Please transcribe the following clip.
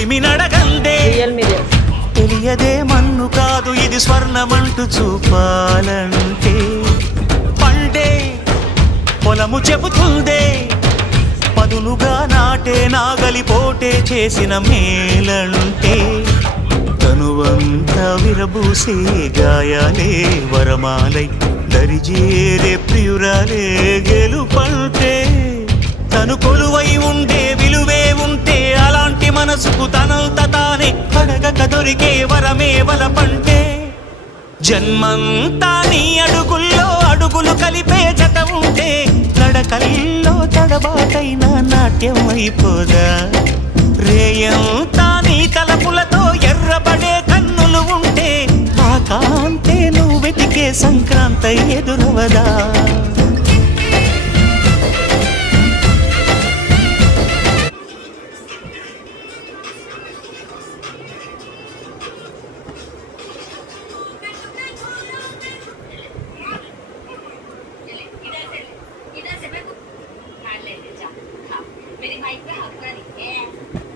కొలిమి నడగందే తెలియదే మన్ను కాదు ఇది స్వర్ణమంటూ చూపాలంటే పండే పొలము చెబుతుందే పదునుగా నాటే నాగలి పోటే చేసిన మేలంటే తనువంతా విరబూసే గాయాలే వరమాలై దరిజేరే ప్రియురాలే గెలుపంటే తను కొలువై ఉండే విలువే ఉంటే అలాంటి మనసుకు తనంత తానే అడగక దొరికే వరమే వలపంటే జన్మంతా నీ అడుగుల్లో అడుగులు కలిపే జత ఉంటే నడకల్లో తడబాటైన నాట్యం అయిపోదా రేయంతా నీ తలపులతో ఎర్రబడే కన్నులు ఉంటే ఆ కాంతే నువ్వు వెతికే సంక్రాంతి ఎదురవదా मेरी माइक पे हक नहीं है।